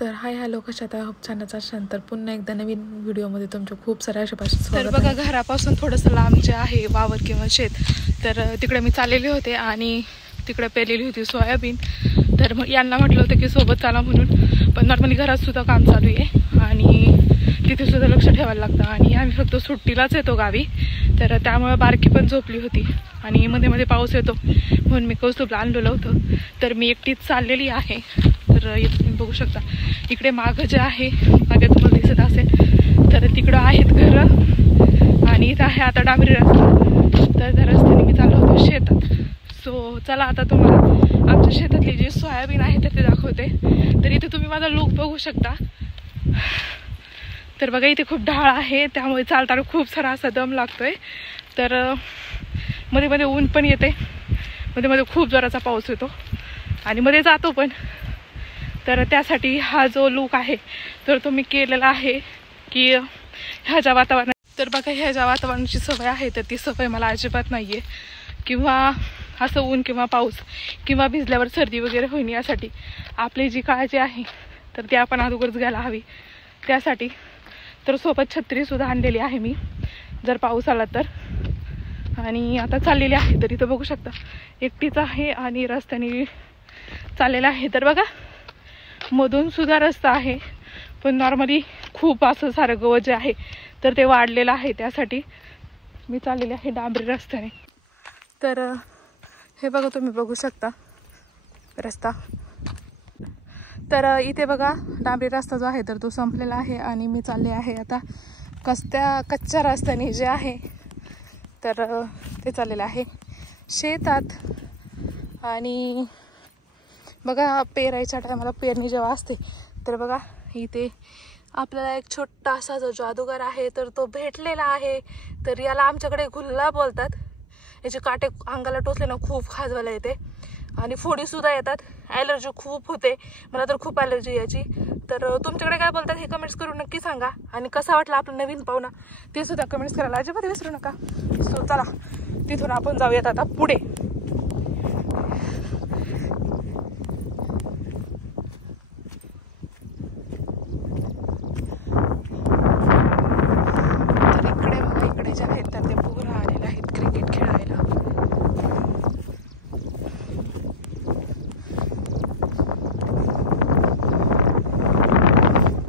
तर hi hello, कशा आहात? खूप छान असाल तर पुन्हा एकदा नवीन व्हिडिओमध्ये तुमचं खूप साऱ्या आशापासून स्वागत. तर बघा, घरापासून थोडंसं लांब जे आहे वावर किंवा शेत, तर तिकडे मी चाललेले होते आणि तिकडे पेरलेली होती सोयाबीन. तर मग यांना म्हटलं होतं की सोबत चाला म्हणून, पण नॉर्मली घरात सुद्धा काम चालू आहे आणि तिथे सुद्धा लक्ष ठेवायला लागतं. आणि आम्ही फक्त सुट्टीलाच येतो गावी, तर त्यामुळे बारकी पण झोपली होती आणि मध्ये मध्ये पाऊस येतो म्हणून मी कौस्तुभला आणलेलं होतं. तर मी एकटीच चाललेली आहे. तर इथे तुम्ही बघू शकता, इकडे मागं जे आहे, मागे तुम्हाला दिसत असेल तर तिकडं आहेत घरं आणि इथं आहे आता डांबरी रस्ता. तर त्या रस्त्याने मी चाललो होतो शेतात. सो चला आता तुम्हाला आमच्या शेतातली जी सोयाबीन आहे तर ते दाखवते. तर इथे तुम्ही माझा लूक बघू शकता. तर बघा, इथे खूप ढाळ आहे, त्यामुळे चालताना खूप सारा असा दम लागतोय. तर मध्ये मध्ये ऊन पण येते, मध्ये मध्ये खूप जोराचा पाऊस येतो आणि मध्ये जातो पण. तर त्यासाठी हा जो लूक आहे तर तो मी केलेला आहे की ह्या ज्या वातावरणात, तर बघा ह्या ज्या वातावरणाची सवय आहे तर ती सवय मला अजिबात नाही आहे. किंवा असं ऊन किंवा पाऊस किंवा भिजल्यावर सर्दी वगैरे होईल यासाठी आपली जी काळजी आहे तर ती आपण अगोदरच घ्यायला हवी. त्यासाठी तर सोबत छत्रीसुद्धा आणलेली आहे मी जर पाऊस आला तर. आणि आता चाललेली आहे, तर इथं बघू शकता एकटीच आहे आणि रस्त्याने चाललेला आहे. तर बघा, मधून सुद्धा रस्ता आहे, पण नॉर्मली खूप असं सारं गवत जे आहे तर ते वाढलेलं आहे, त्यासाठी मी चाललेले आहे डांबरी रस्त्याने. तर हे बघा, तुम्ही बघू शकता रस्ता. तर इथे बघा डांबरी रस्ता जो आहे तर तो संपलेला आहे आणि मी चालले आहे आता कच्च्या रस्त्याने जे आहे तर ते चाललेलं आहे शेतात. आणि बघा, पेरायच्या टायमाला पेरणी जेव्हा असते तर बघा इथे आपल्याला एक छोटासा जो जादूगार आहे तर तो भेटलेला आहे. तर याला आमच्याकडे गुल्ला बोलतात. याचे काटे अंगाला टोचले ना खूप खाजवायला येते आणि फोडीसुद्धा येतात. ॲलर्जी खूप होते, मला तर खूप ॲलर्जी याची. तर तुमच्याकडे काय बोलतात हे कमेंट्स करून नक्की सांगा. आणि कसा वाटला आपला नवीन पाहुणा ते सुद्धा कमेंट्स करायला अजिबात विसरू नका. सो चला, तिथून आपण जाऊयात आता पुढे. जे आहेत तर ते पोरं आलेले आहेत क्रिकेट खेळायला.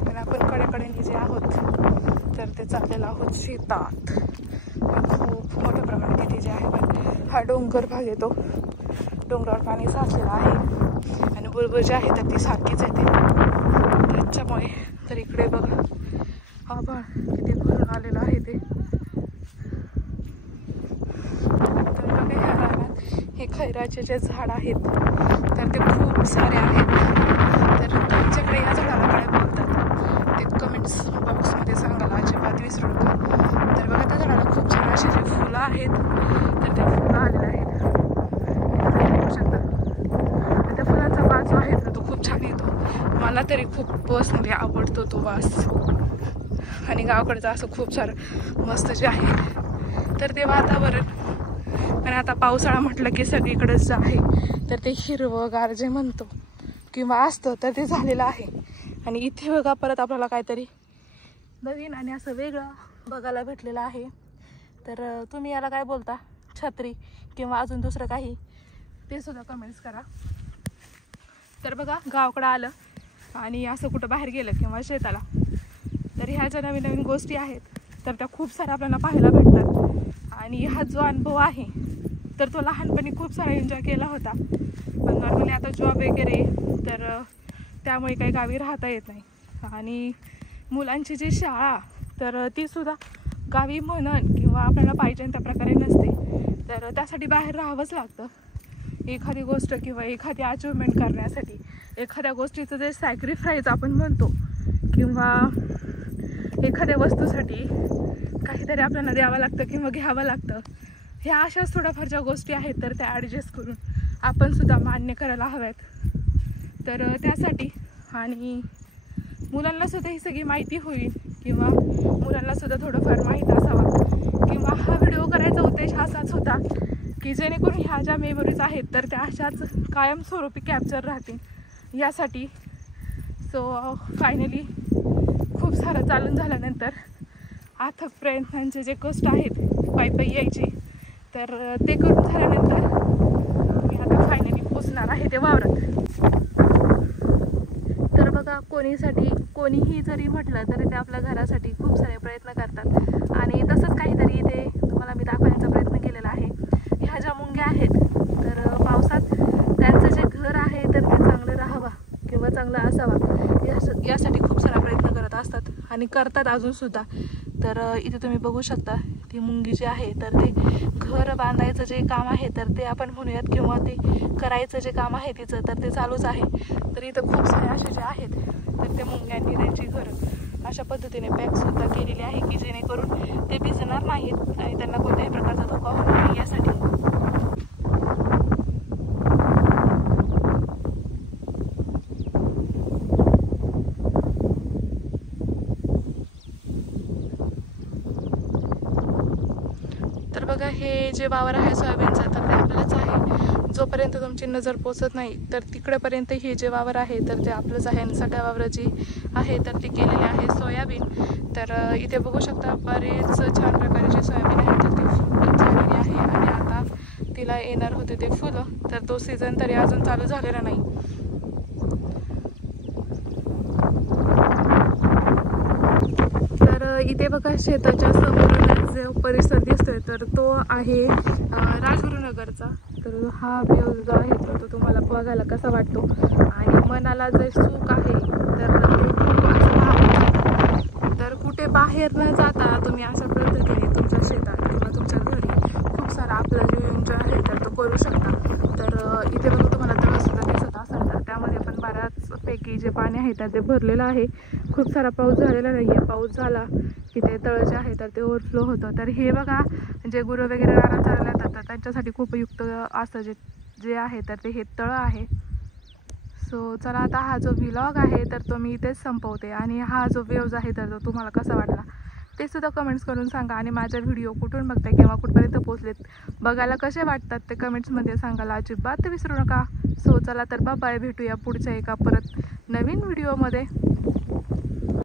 तर आपण कडेकडेने जे आहोत तर ते चाललेलं आहोत शेतात. खूप मोठ्या प्रमाणात इथे जे आहे, पण हा डोंगर भाग येतो, डोंगरावर पाणी साचलेलं आहे आणि बुलबुल जे आहे तर ती सारखीच येते त्याच्यामुळे. तर इकडे बघा आभाळ किती भरून आलेलं आहे ते. हे खैराचे जे झाड आहेत तर ते खूप सारे आहेत. तर तुमच्याकडे या झाडाला काय बोलतात ते कमेंट्स बॉक्समध्ये सांगायला अजिबात विसरू नका. तर बघा, त्या झाडाला खूप छान असे जे फुलं आहेत तर ते फुलं आलेले आहेत, बघू शकता. तर त्या फुलांचा वास जो आहे तर तो खूप छान येतो. मला तरी खूप पर्सनली आवडतो तो वास. आणि गावाकडचं असं खूप सारं मस्त जे आहे तर ते वातावरण. आणि आता पावसाळा म्हटलं की सगळीकडेच जे आहे तर ते हिरवंगार जे म्हणतो किंवा असतं तर ते झालेलं आहे. आणि इथे बघा परत आपल्याला काहीतरी नवीन आणि असं वेगळं बघायला भेटलेलं आहे. तर तुम्ही याला काय बोलता, छत्री किंवा अजून दुसरं काही, ते सुद्धा कमेंट्स करा. तर बघा, गावाकडं आलं आणि असं कुठं बाहेर गेलं किंवा शेताला तर ह्या ज्या नवीन नवीन गोष्टी आहेत तर त्या खूप साऱ्या आपल्याला पाहायला भेटतात. आणि हा जो अनुभव आहे तर तो लहानपणी खूप सारा एन्जॉय केला होता, पण नॉर्मली आता जॉब वगैरे तर त्यामुळे काही गावी राहता येत नाही. आणि मुलांची जी शाळा तर तीसुद्धा गावी म्हणून किंवा आपल्याला पाहिजे त्या प्रकारे नसते. तर त्यासाठी बाहेर राहावंच लागतं. एखादी गोष्ट किंवा एखादी अचिव्हमेंट करण्यासाठी, एखाद्या गोष्टीचं जे सॅक्रिफाईस आपण म्हणतो किंवा एखाद्या वस्तूसाठी काहीतरी आपल्याला द्यावं लागतं किंवा घ्यावं लागतं. ह्या अशाच थोड्याफार ज्या गोष्टी आहेत तर त्या ॲडजस्ट करून आपण सुद्धा मान्य करायला हव्यात. तर त्यासाठी आणि मुलांना सुद्धा ही सगळी माहिती होईल किंवा मुलांना सुद्धा थोडंफार माहीत असावं. किंवा हा व्हिडिओ करायचा उद्देश असाच होता की जेणेकरून ह्या ज्या मेमरीज आहेत तर त्या अशाच कायमस्वरूपी कॅप्चर राहतील, यासाठी सो फायनली खूप सारं चालून झाल्यानंतर अथक प्रयत्नांचे जे कष्ट आहेत पायी यायचे तर ते करून झाल्यानंतर मी आता फायनली पोचणार आहे ते वावरात. तर बघा, कोणीही जरी म्हटलं तरी ते आपल्या घरासाठी खूप सारे प्रयत्न करतात आणि तसंच काहीतरी इथे तुम्हाला मी दाखवण्याचा प्रयत्न केलेला आहे. ह्या ज्या मुंग्या आहेत तर पावसात त्यांचं जे घर आहे तर ते चांगलं राहावं किंवा चांगलं असावा यासाठी खूप सारा प्रयत्न करत असतात आणि करतात अजूनसुद्धा. तर इथे तुम्ही बघू शकता ती मुंगी जी आहे तर ते घर बांधायचं जे काम आहे तर ते आपण म्हणूयात किंवा ते करायचं जे काम आहे तिचं तर ते चालूच आहे. तर इथं खूप सारे असे जे आहेत तर त्या मुंग्यांनी त्यांची घरं अशा पद्धतीने पॅकसुद्धा केलेली आहे की जेणेकरून ते भिजणार नाहीत आणि त्यांना कोणत्याही प्रकारचा धोका होणार नाही यासाठी. तर बघा, हे जे वावर आहे सोयाबीनचं तर ते आपलंच आहे. जोपर्यंत तुमची नजर पोचत नाही तर तिकडेपर्यंत हे जे वावर आहे तर ते आपलंच आहे. आणि सगळ्या वावर जी आहे तर ती केलेली आहे सोयाबीन. तर इथे बघू शकता बरेच छान प्रकारचे सोयाबीन आहे तर ते फुल झालेली आहे आणि आता तिला येणार होते ते फुलं. तर तो सीझन तरी अजून चालू झालेला नाही. तर इथे बघा, शेताच्या समोर जो परिसर दिसतोय तर तो आहे राजगुरुनगरचा. तर हा व्ह्यू जो आहे तर तो तुम्हाला बघायला कसा वाटतो आणि मनाला जे सुख आहे तर ते खूप असं भावतं. तर कुठे बाहेर न जाता तुम्ही अशा पद्धतीने तुमच्या शेतात किंवा तुमच्या घरी खूप सारा आपला जो एन्जॉय आहे तर तो करू शकता. तर इथे बघा तुम्हाला तळसुद्धा दिसत असेल तर त्यामध्ये पण बऱ्याचपैकी जे पाणी आहे तर ते भरलेलं आहे. खूप सारा पाऊस झालेला नाही आहे. पाऊस झाला की ते तळ जे आहे तर ते ओव्हरफ्लो होतं. तर हे बघा, जे गुरं वगैरे रानात चालले जातात तर त्यांच्यासाठी खूप उपयुक्त असं जे आहे तर ते हे तळं आहे. सो चला, आता हा जो व्लॉग आहे तर तो मी इथेच संपवते आणि हा जो व्ह्यूज आहे तर तो तुम्हाला कसा वाटला ते सुद्धा कमेंट्स करून सांगा. आणि माझा व्हिडिओ कुठून बघताय किंवा कुठपर्यंत पोहोचलेत बघायला कसे वाटतात ते कमेंट्समध्ये सांगायला अजिबात विसरू नका. सो चला तर बाय, भेटूया पुढच्या एका परत नवीन व्हिडिओमध्ये.